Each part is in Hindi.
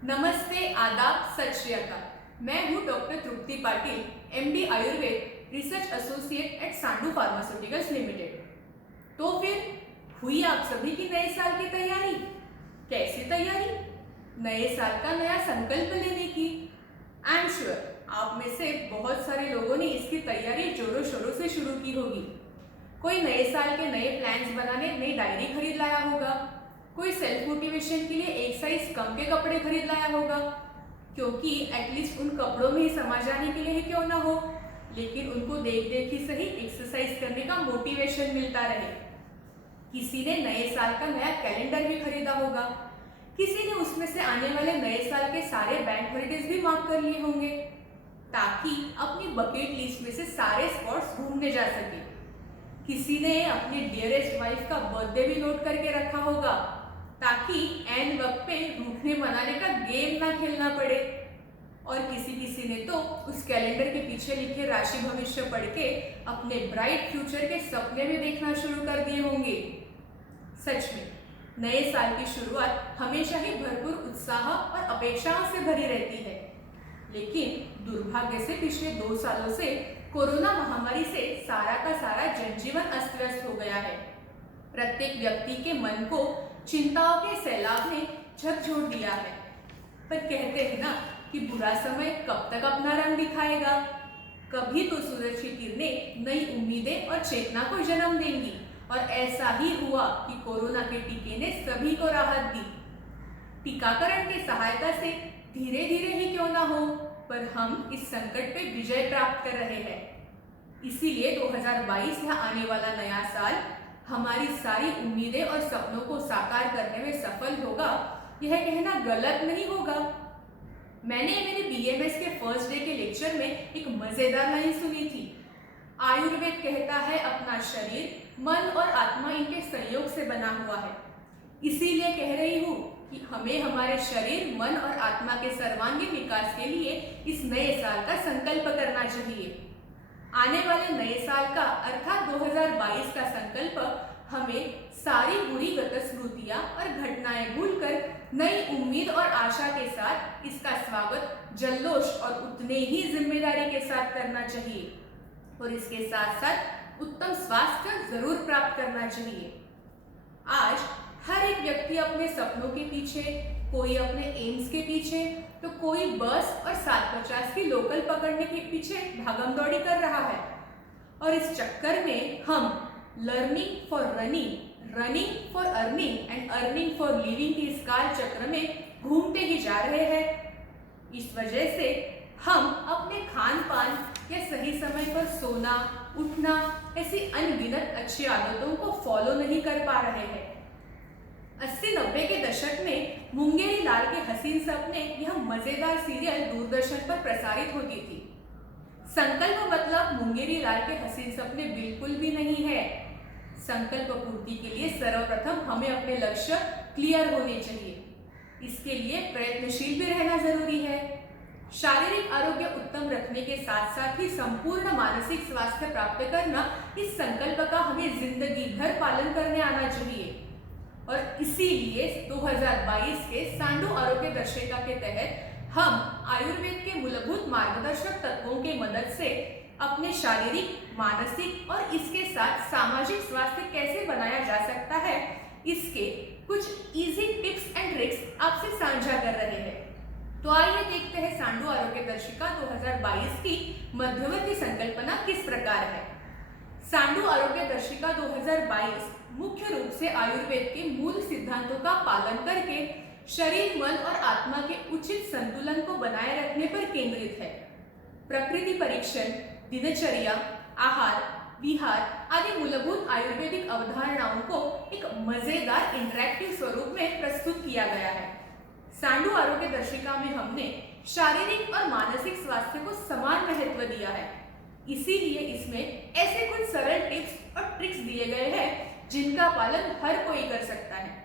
नमस्ते, आदाब, सत श्री अकाल। मैं हूँ doctor Trupti Patil, MD Ayurveda, research associate at Sandu pharmaceuticals limited. तो फिर हुई आप सभी की नए साल की तैयारी? कैसी तैयारी? नए साल का नया संकल्प लेने की। आई एम श्योर आप में से बहुत सारे लोगों ने इसकी तैयारी जोरों शोरों से शुरू की होगी। कोई नए साल के नए प्लान्स बनाने नई डायरी खरीद लाया होगा, कोई सेल्फ मोटिवेशन के लिए एक साइज कम के कपड़े खरीद लाया होगा, क्योंकि एटलीस्ट उन कपड़ों में ही समा जाने के लिए ही क्यों ना हो, लेकिन उनको देख देख ही सही एक्सरसाइज करने का मोटिवेशन मिलता रहे। किसी ने नए साल का नया कैलेंडर भी खरीदा होगा, किसी ने उसमें से आने वाले नए साल के सारे बैंक हॉलिडेज भी मार्क कर लिए होंगे, ताकि अपनी बकेट लिस्ट में से सारे स्पॉट्स घूमने जा सके। किसी ने अपनी डियरेस्ट वाइफ का बर्थडे भी नोट करके रखा होगा, ताकि एन वक्त पे रूठने मनाने का गेम ना खेलना पड़े। और किसी ने तो उस कैलेंडर के पीछे लिखे राशि भविष्य पढ़ के अपने ब्राइट फ्यूचर के सपने भी देखना शुरू कर दिए होंगे। सच में नए साल की शुरुआत हमेशा ही भरपूर उत्साह और अपेक्षाओं से भरी रहती है, लेकिन दुर्भाग्य से पिछले 2 सालों से कोरोना महामारी से सारा का सारा जनजीवन अस्त व्यस्त हो गया है। प्रत्येक व्यक्ति के मन को चिंताओं के सैलाब ने झकझोर दिया है। पर कहते हैं ना कि बुरा समय कब तक अपना रंग दिखाएगा। कभी तो सूरज की किरणें नई उम्मीदें और चेतना को जन्म देंगी, और ऐसा ही हुआ कि कोरोना के टीके ने सभी को राहत दी। टीकाकरण की सहायता से धीरे धीरे ही क्यों ना हो, पर हम इस संकट पे विजय प्राप्त कर रहे हैं। इसीलिए 2022 या आने वाला नया साल हमारी सारी उम्मीदें और सपनों को साकार करने में सफल होगा, यह कहना गलत नहीं होगा। मैंने मेरे बीएमएस के फर्स्ट डे के लेक्चर में एक मजेदार लाइन सुनी थी। आयुर्वेद कहता है अपना शरीर, मन और आत्मा इनके संयोग से बना हुआ है। इसीलिए कह रही हूँ कि हमें हमारे शरीर, मन और आत्मा के सर्वांगीण विकास के लिए इस नए साल का संकल्प करना चाहिए। आने वाले नए साल का अर्थात 2022 का संकल्प हमें सारी बुरी गतस्मृतियां और घटनाएं भूलकर नई उम्मीद और आशा के साथ इसका स्वागत जल्लोष और उतने ही जिम्मेदारी के साथ करना चाहिए, और इसके साथ साथ उत्तम स्वास्थ्य जरूर प्राप्त करना चाहिए। आज हर एक व्यक्ति अपने सपनों के पीछे, कोई अपने एम्स के पीछे, तो कोई बस और 750 की लोकल पकड़ने के पीछे भागम दौड़ी कर रहा है। और इस चक्कर में हम learning for running, running for earning and earning for living के इस काल चक्र में घूमते ही जा रहे हैं। इस वजह से हम अपने खान पान या सही समय पर सोना, उठना, ऐसी अनगिनत अच्छी आदतों को फॉलो नहीं कर पा रहे हैं। 80-90 के दशक में मुंगेरी लाल के हसीन सपने यह मजेदार सीरियल दूरदर्शन पर प्रसारित होती थी। संकल्प मतलब मुंगेरी लाल के हसीन सपने बिल्कुल भी नहीं है। संकल्प पूर्ति के लिए सर्वप्रथम हमें अपने लक्ष्य क्लियर होने चाहिए। इसके लिए प्रयत्नशील भी रहना जरूरी है। शारीरिक आरोग्य उत्तम रखने के साथ साथ ही संपूर्ण मानसिक स्वास्थ्य प्राप्त करना, इस संकल्प का हमें जिंदगी भर पालन करने आना चाहिए। और इसीलिए 2022 के सांडू आरोग्य दर्शिका के तहत हम आयुर्वेद के मूलभूत मार्गदर्शक तत्वों के मदद से अपने शारीरिक, मानसिक और इसके साथ सामाजिक स्वास्थ्य कैसे बनाया जा सकता है, इसके कुछ इजी टिप्स एंड ट्रिक्स आपसे साझा कर रहे हैं। तो आइए देखते हैं सांडू आरोग्य दर्शिका 2022 की मध्यवर्ती संकल्पना किस प्रकार है। सांडू आरोग्य दर्शिका 2022 मुख्य रूप से आयुर्वेद के मूल सिद्धांतों का पालन करके शरीर, मन और आत्मा के उचित संतुलन को बनाए रखने पर केंद्रित है। प्रकृति परीक्षण, दिनचर्या, आहार, विहार आदि मूलभूत आयुर्वेदिक अवधारणाओं को एक मजेदार इंटरैक्टिव स्वरूप में प्रस्तुत किया गया है। सांडू आरोग्य दर्शिका में हमने शारीरिक और मानसिक स्वास्थ्य को समान महत्व दिया है। इसीलिए इसमें ऐसे कुछ सरल टिप्स और ट्रिक्स दिए गए हैं जिनका पालन हर कोई कर सकता है।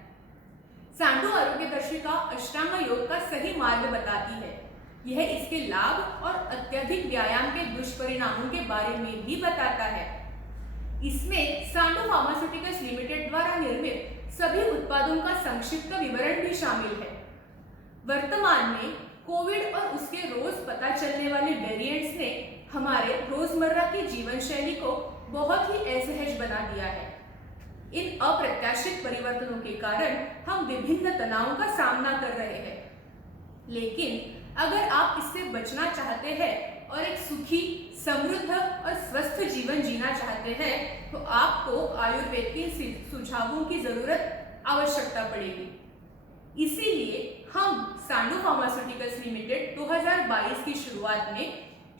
सांडू आरोग्य दर्शिका अष्टांग योग का सही मार्ग बताती है। यह इसके लाभ और अत्यधिक व्यायाम के दुष्परिणामों के बारे में भी बताता है। इसमें सांडू फार्मास्यूटिकल्स लिमिटेड द्वारा निर्मित सभी उत्पादों का संक्षिप्त विवरण भी शामिल है। वर्तमान में कोविड और उसके रोज पता चलने वाले वेरिएंट्स ने हमारे रोजमर्रा की जीवन शैली को बहुत ही असहज बना दिया है। इन अप्रत्याशित परिवर्तनों के कारण हम विभिन्न तनावों का सामना कर रहे हैं। लेकिन अगर आप इससे बचना चाहते हैं और एक सुखी, समृद्ध और स्वस्थ जीवन जीना चाहते हैं तो आपको आयुर्वेद के सुझावों की आवश्यकता पड़ेगी। इसीलिए हम सांडू फार्मास्यूटिकल्स लिमिटेड 2022 की शुरुआत में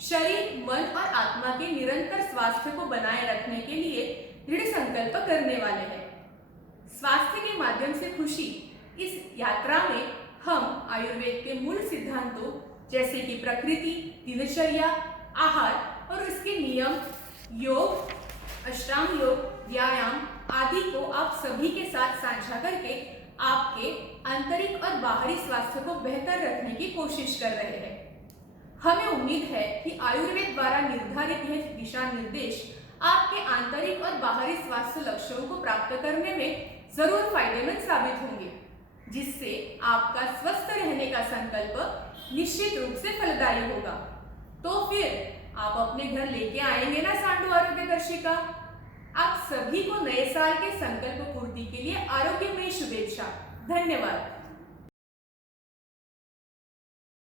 शरीर, मन और आत्मा के निरंतर स्वास्थ्य को बनाए रखने के लिए दृढ़ संकल्प करने वाले हैं। स्वास्थ्य के माध्यम से खुशी, इस यात्रा में हम आयुर्वेद के मूल सिद्धांतों जैसे कि प्रकृति, दिनचर्या, आहार और इसके नियम, योग, अष्टांग योग, व्यायाम आदि को आप सभी के साथ साझा करके आपके आंतरिक और बाहरी स्वास्थ्य को बेहतर रखने की कोशिश कर रहे हैं। हमें उम्मीद है कि आयुर्वेद द्वारा निर्धारित यह दिशा निर्देश आपके आंतरिक और बाहरी स्वास्थ्य लक्ष्यों को प्राप्त करने में जरूर फायदेमंद साबित होंगे, जिससे आपका स्वस्थ रहने का संकल्प निश्चित रूप से फलदायी होगा। तो फिर आप अपने घर लेके आएंगे ना सांडू आरोग्य दर्शिका। आप सभी को नए साल के संकल्प पूर्ति के लिए आरोग्यमय शुभेच्छा। धन्यवाद।